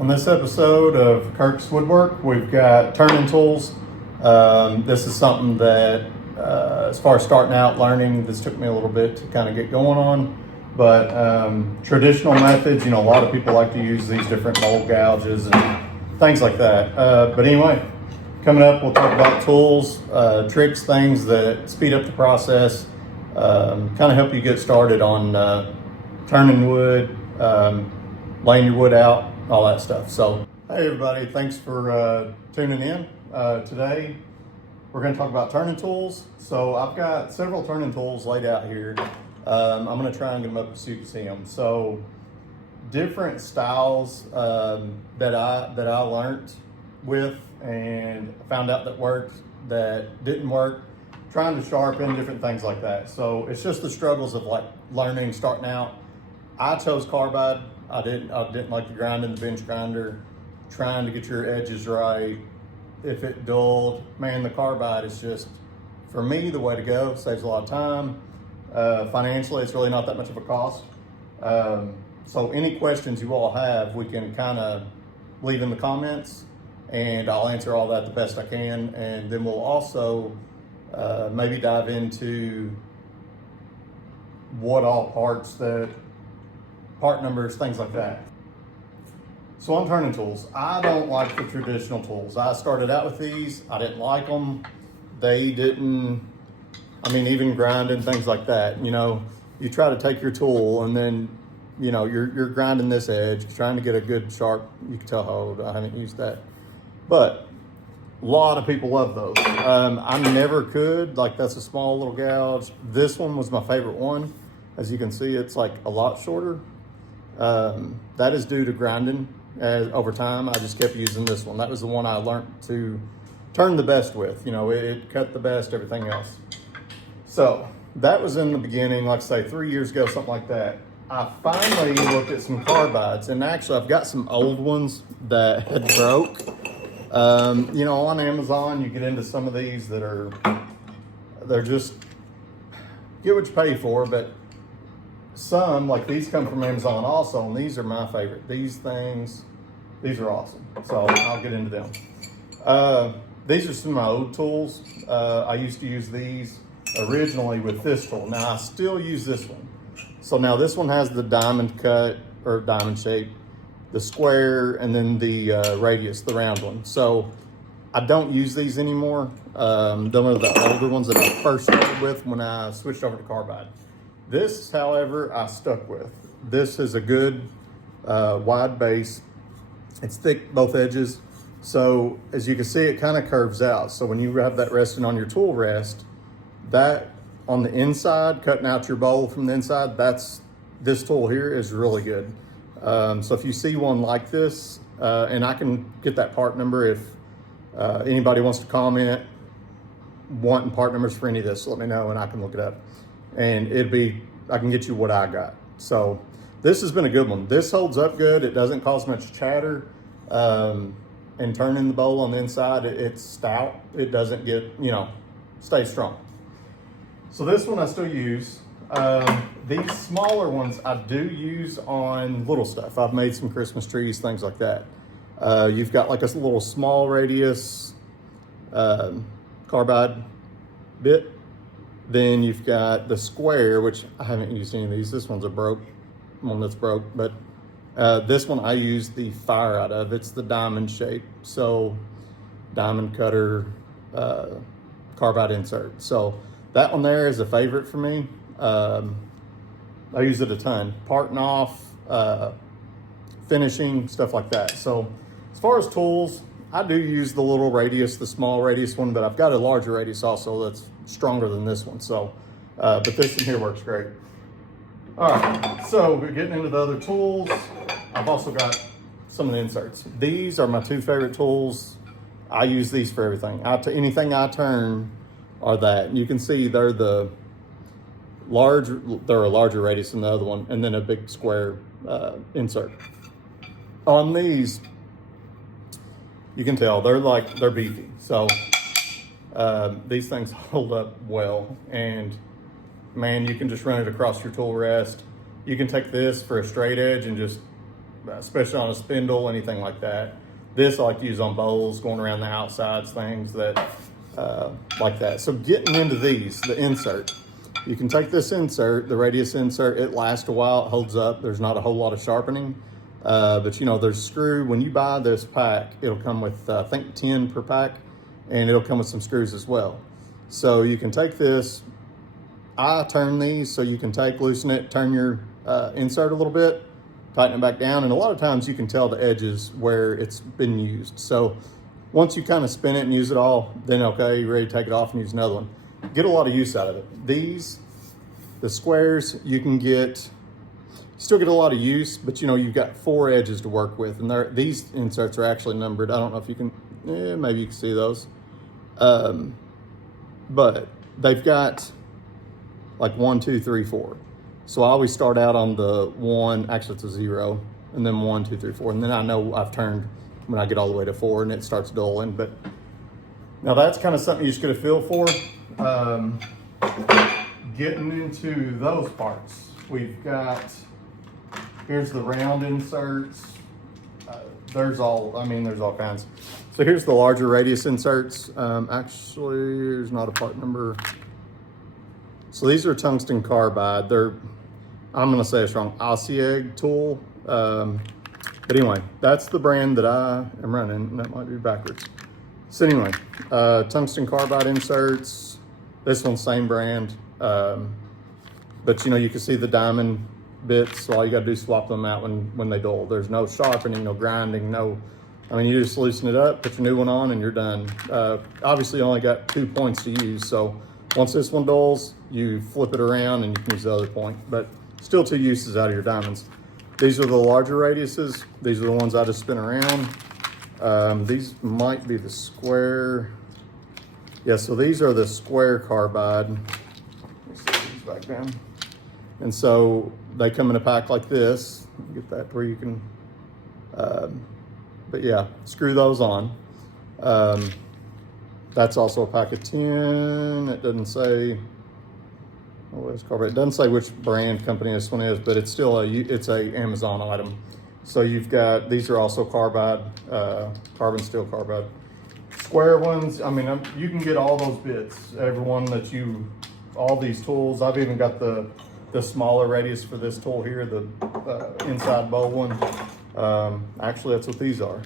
On this episode of Kirk's Woodwork, we've got turning tools. This is something that, as far as starting out learning, this took me a little bit to kind of get going on. But traditional methods, a lot of people like to use these different mold gouges and things like that. But anyway, coming up, we'll talk about tools, tricks, things that speed up the process, kind of help you get started on turning wood, laying your wood out, all that stuff. So, hey everybody, thanks for tuning in. Today, we're going to talk about turning tools. So I've got several turning tools laid out here. I'm going to try and get them up so you can see them. So different styles that I learned with and found out that worked, that didn't work, trying to sharpen, different things like that. So it's just the struggles of like learning, starting out. I chose Carbide. I didn't like the grinding, the bench grinder, trying to get your edges right. If it dulled, man, the Carbide is just, for me, the way to go. Saves a lot of time. Financially, it's really not that much of a cost. So any questions you all have, we can kind of leave in the comments and I'll answer all that the best I can. And then we'll also maybe dive into what all parts that, part numbers, things like that. So on turning tools, I don't like the traditional tools. I started out with these, I didn't like them. They didn't, even grinding, things like that. You try to take your tool and then, you're grinding this edge, trying to get a good sharp, you can tell hold. I haven't used that. But a lot of people love those. I never could, like that's a small little gouge. This one was my favorite one. As you can see, it's like a lot shorter. That is due to grinding. Over time, I just kept using this one. That was the one I learned to turn the best with. It cut the best, everything else. So that was in the beginning, like I say, 3 years ago, something like that. I finally looked at some carbides, and actually I've got some old ones that had broke. On Amazon, you get into some of these that they're just, get what you pay for, but some, like these come from Amazon also, and these are my favorite. These are awesome. So I'll get into them. These are some of my old tools. I used to use these originally with this tool. Now I still use this one. So now this one has the diamond cut or diamond shape, the square, and then the radius, the round one. So I don't use these anymore. Those are the older ones that I first started with when I switched over to Carbide. This, however, I stuck with. This is a good wide base. It's thick, both edges. So as you can see, it kind of curves out. So when you have that resting on your tool rest, that on the inside, cutting out your bowl from the inside, this tool here is really good. So if you see one like this, and I can get that part number if anybody wants to comment, wanting part numbers for any of this, let me know and I can look it up. And I can get you what I got. So this has been a good one. This holds up good. It doesn't cause much chatter. And turning the bowl on the inside, it's stout. It doesn't get, stay strong. So this one I still use. These smaller ones I do use on little stuff. I've made some Christmas trees, things like that. You've got like a little small radius carbide bit. Then you've got the square, which I haven't used any of these. This one's one that's broke, but this one I use the fire out of. It's the diamond shape. So diamond cutter, carbide insert. So that one there is a favorite for me. I use it a ton. Parting off, finishing, stuff like that. So as far as tools, I do use the little radius, the small radius one, but I've got a larger radius also that's stronger than this one. So, but this one here works great. All right, so we're getting into the other tools. I've also got some of the inserts. These are my two favorite tools. I use these for everything. Anything I turn are that. And you can see they're a larger radius than the other one, and then a big square insert. On these, you can tell they're beefy. So these things hold up well, and man, you can just run it across your tool rest. You can take this for a straight edge and just especially on a spindle, anything like that. This I like to use on bowls, going around the outsides, things that like that. So getting into these, the insert, you can take this insert, the radius insert, it lasts a while, it holds up. There's not a whole lot of sharpening, but you know, there's screw. When you buy this pack, it'll come with, I think 10 per pack, and it'll come with some screws as well. So you can take this, I turn these, so you can loosen it, turn your insert a little bit, tighten it back down, and a lot of times you can tell the edges where it's been used. So once you kind of spin it and use it all, then okay, you're ready to take it off and use another one. Get a lot of use out of it. These, the squares, you can still get a lot of use, but you know, you've got 4 edges to work with, and these inserts are actually numbered. I don't know if you can, maybe you can see those. But they've got like 1, 2, 3, 4. So I always start out on the 1, actually it's a 0, and then 1, 2, 3, 4. And then I know I've turned when I get all the way to 4 and it starts dulling. But now that's kind of something you just get a feel for. Getting into those parts, we've got, here's the round inserts. There's all kinds. So here's the larger radius inserts. Actually, there's not a part number. So these are tungsten carbide. They're, I'm gonna say it's wrong, Asieg tool. But anyway, that's the brand that I am running. That might be backwards. So anyway, tungsten carbide inserts. This one's same brand. But you know, you can see the diamond bits, so all you gotta do is swap them out when they dull. There's no sharpening, no grinding, I mean, you just loosen it up, put your new one on, and you're done. Obviously, you only got 2 points to use, so once this one dulls, you flip it around and you can use the other point, but still 2 uses out of your diamonds. These are the larger radiuses. These are the ones I just spin around. These might be the square. Yeah, so these are the square carbide. Let me set these back down. And so they come in a pack like this. Get that to where you can, but yeah, screw those on. That's also a pack of 10. It doesn't say, it's Carbide. It doesn't say which brand company this one is, but it's still it's a Amazon item. So you've got, these are also carbide, carbon steel carbide. Square ones, I mean, you can get all those bits, everyone that all these tools. I've even got the smaller radius for this tool here, the inside bowl one. Actually, that's what these are.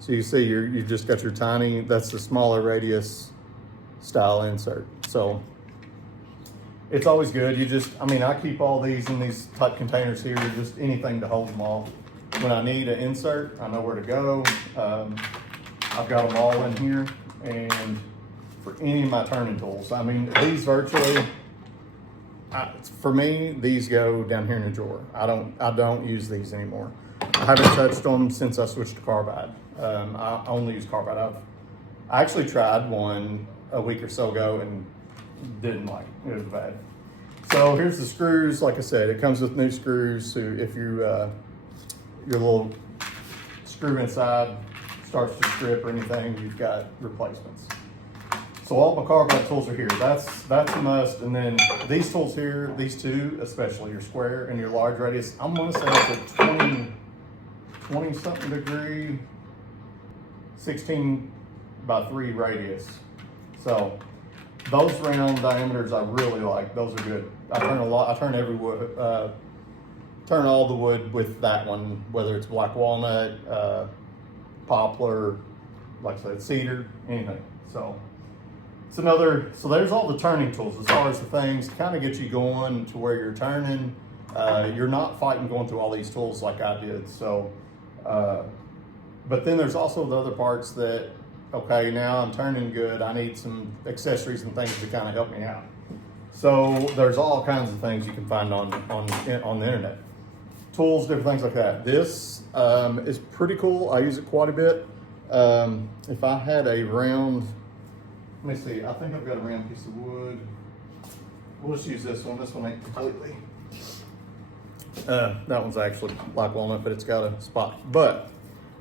So you see, you've just got your tiny, that's the smaller radius style insert. So it's always good. I keep all these in these type containers here, just anything to hold them all. When I need an insert, I know where to go. I've got them all in here, and for any of my turning tools, I mean, these virtually, for me, these go down here in the drawer. I don't use these anymore. I haven't touched them since I switched to carbide. I only use carbide. I actually tried one a week or so ago and didn't like it. It was bad. So here's the screws. Like I said, it comes with new screws. So if your little screw inside starts to strip or anything, you've got replacements. So all my carbide tools are here. That's a must. And then these tools here, these two, especially your square and your large radius, I'm gonna say it's a 20 something degree, 16 by 3 radius. So those round diameters I really like. Those are good. I turn every wood, turn all the wood with that one, whether it's black walnut, poplar, like I said, cedar, anything. So it's so there's all the turning tools as far as the things to kind of get you going to where you're turning. You're not fighting going through all these tools like I did. So, but then there's also the other parts that, okay, now I'm turning good. I need some accessories and things to kind of help me out. So there's all kinds of things you can find on the internet. Tools, different things like that. This is pretty cool. I use it quite a bit. If I had a round, let me see, I think I've got a round piece of wood. We'll just use this one. This one ain't completely. That one's actually black walnut, but it's got a spot. But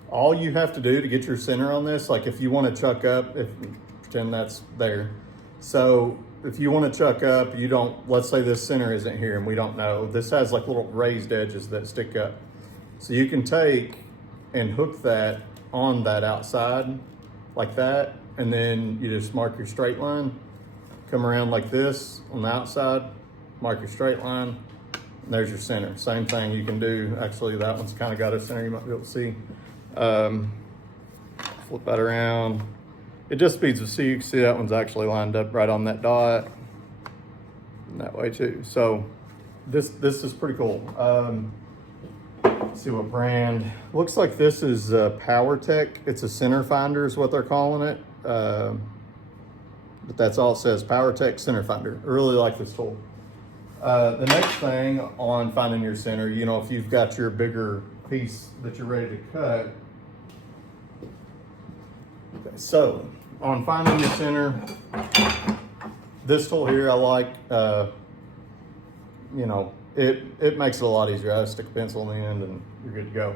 all you have to do to get your center on this, like if you want to chuck up, pretend that's there. So if you want to chuck up, you don't, let's say this center isn't here and we don't know. This has like little raised edges that stick up. So you can take and hook that on that outside like that, and then you just mark your straight line, come around like this on the outside, mark your straight line, and there's your center. Same thing you can do. Actually, that one's kind of got a center, you might be able to see. Flip that around. It just speeds the see. You can see that one's actually lined up right on that dot. And that way too. So this is pretty cool. Let's see what brand. Looks like this is PowerTech. It's a center finder is what they're calling it. But that's all it says, PowerTech center finder. I really like this tool. The next thing on finding your center, you know, if you've got your bigger piece that you're ready to cut. Okay, so on finding your center, this tool here I like, you know, it makes it a lot easier. I just stick a pencil in the end and you're good to go.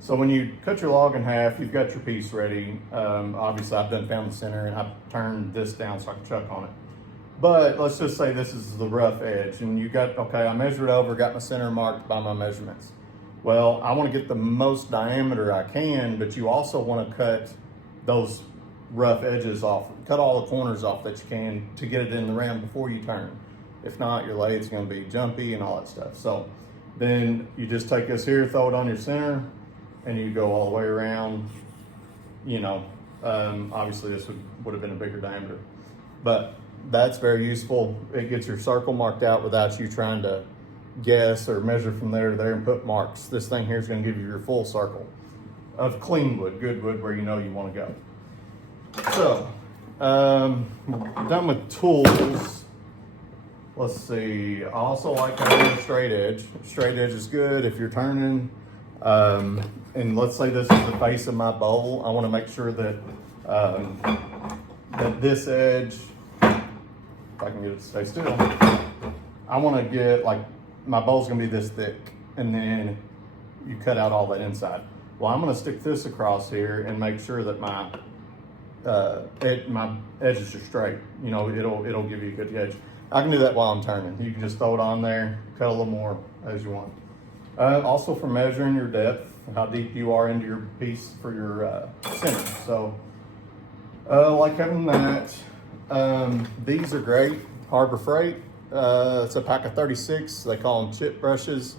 So when you cut your log in half, you've got your piece ready. Obviously I've found the center and I've turned this down so I can chuck on it. But let's just say this is the rough edge and you got, okay, I measured over, got my center marked by my measurements. Well, I want to get the most diameter I can, but you also want to cut those rough edges off, cut all the corners off that you can to get it in the round before you turn. If not, your lathe's going to be jumpy and all that stuff. So then you just take this here, throw it on your center, and you go all the way around. You know, obviously this would have been a bigger diameter, but that's very useful. It gets your circle marked out without you trying to guess or measure from there to there and put marks. This thing here is going to give you your full circle of clean wood, good wood, where you know you want to go. So, done with tools. Let's see. I also like having a straight edge. Straight edge is good if you're turning. And let's say this is the face of my bowl. I want to make sure that that this edge, if I can get it to stay still, I want to get like my bowl's going to be this thick, and then you cut out all that inside. Well, I'm going to stick this across here and make sure that my edges are straight. You know, it'll give you a good edge. I can do that while I'm turning. You can just throw it on there, cut a little more as you want. Also for measuring your depth, how deep you are into your piece for your center. So like having that. These are great, Harbor Freight. It's a pack of 36. They call them chip brushes.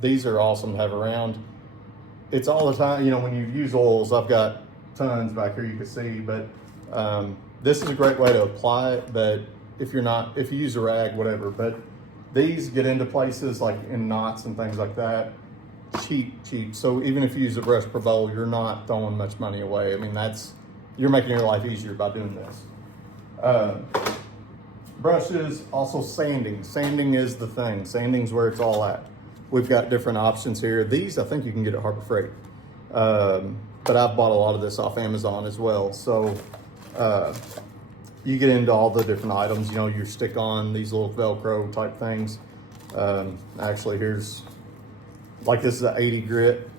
These are awesome to have around. It's all the time, you know, when you use oils, I've got tons back here you can see, but this is a great way to apply it. But if you use a rag, whatever, but these get into places like in knots and things like that, cheap. So even if you use a brush per bowl, you're not throwing much money away. I mean, you're making your life easier by doing this. Brushes, also sanding. Sanding is the thing. Sanding's where it's all at. We've got different options here. These, I think you can get at Harbor Freight. But I've bought a lot of this off Amazon as well. So you get into all the different items, you know, your stick on, these little Velcro type things. Actually, here's, like this is an 80 grit.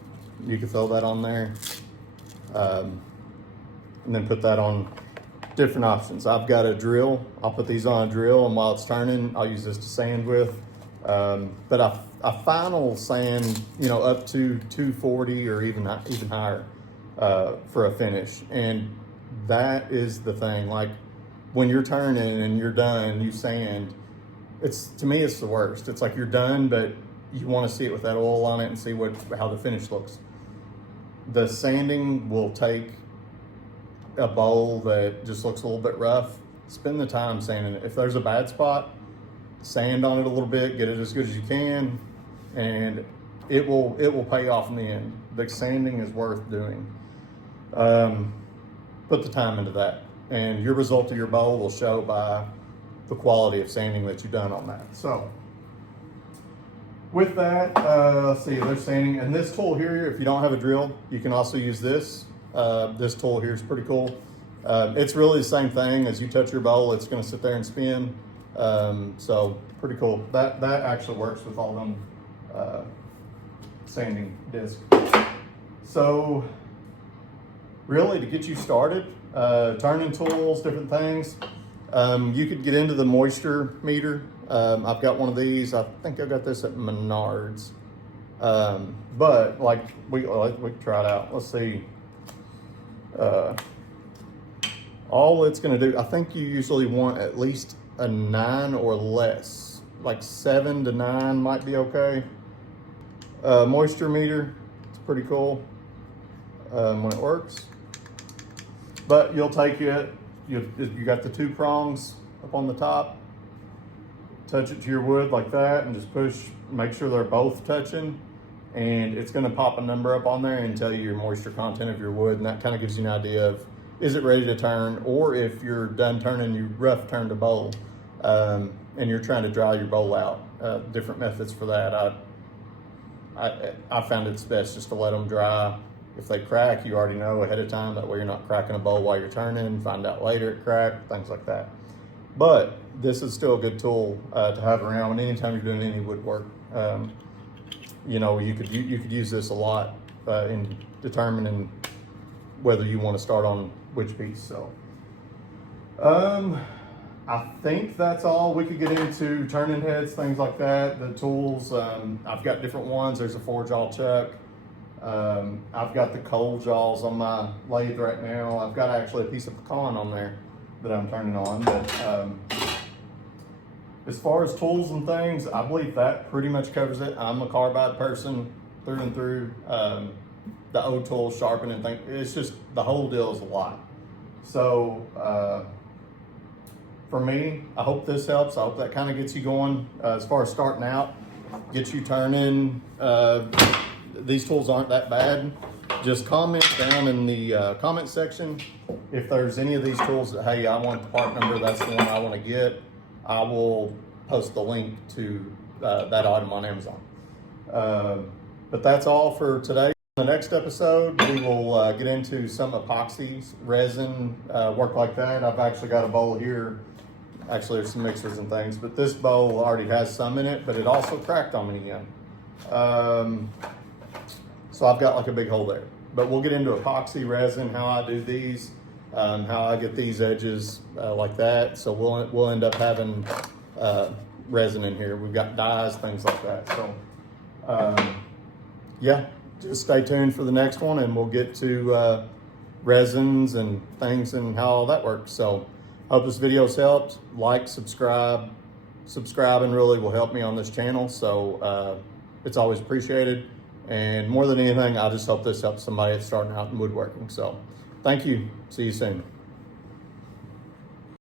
You can throw that on there. And then put that on different options. I've got a drill. I'll put these on a drill, and while it's turning, I'll use this to sand with. But a final sand, you know, up to 240 or even higher for a finish. And that is the thing. Like when you're turning and you're done, you sand. To me, it's the worst. It's like you're done, but you want to see it with that oil on it and see how the finish looks. The sanding will take a bowl that just looks a little bit rough. Spend the time sanding it. If there's a bad spot, sand on it a little bit, get it as good as you can, and it will pay off in the end. The sanding is worth doing. Put the time into that, and your result of your bowl will show by the quality of sanding that you've done on that. So with that, let's see, there's sanding. And this tool here, if you don't have a drill, you can also use this. This tool here is pretty cool. It's really the same thing. As you touch your bowl, it's going to sit there and spin. So pretty cool. That actually works with all them sanding discs. So really, to get you started, turning tools, different things, you could get into the moisture meter. I've got one of these. I think I got this at Menards. But like we can try it out. Let's see. All it's going to do, I think you usually want at least a 9 or less, like 7 to 9 might be okay. Moisture meter, it's pretty cool when it works. But you'll take it, you got the 2 prongs up on the top, touch it to your wood like that, and just push, make sure they're both touching, and it's going to pop a number up on there and tell you your moisture content of your wood, and that kind of gives you an idea of, is it ready to turn, or if you're done turning, you rough turned a bowl, and you're trying to dry your bowl out. Different methods for that. I found it's best just to let them dry. If they crack, you already know ahead of time, that way you're not cracking a bowl while you're turning, find out later it cracked, things like that. But this is still a good tool to have around anytime you're doing any woodwork. You know, you could use this a lot in determining whether you want to start on which piece. So I think that's all we could get into. Turning heads, things like that, the tools. I've got different ones. There's a 4-jaw chuck. I've got the cold jaws on my lathe right now. I've got actually a piece of pecan on there that I'm turning on. But as far as tools and things, I believe that pretty much covers it. I'm a carbide person through and through. The old tools, sharpen and things, it's just, the whole deal is a lot. So for me, I hope this helps. I hope that kind of gets you going as far as starting out, gets you turning. These tools aren't that bad. Just comment down in the comment section if there's any of these tools that, hey, I want the part number, that's the one I want to get. I will post the link to that item on Amazon. But that's all for today. In the next episode, we will get into some epoxies, resin, work like that. I've actually got a bowl here. Actually, there's some mixers and things, but this bowl already has some in it, but it also cracked on me again. So I've got like a big hole there. But we'll get into epoxy, resin, how I do these, how I get these edges like that. So we'll end up having resin in here. We've got dyes, things like that. So yeah, just stay tuned for the next one, and we'll get to resins and things and how all that works. So hope this video's helped. Like, subscribe. Subscribing really will help me on this channel. So it's always appreciated. And more than anything, I just hope this helps somebody that's starting out in woodworking. So thank you. See you soon.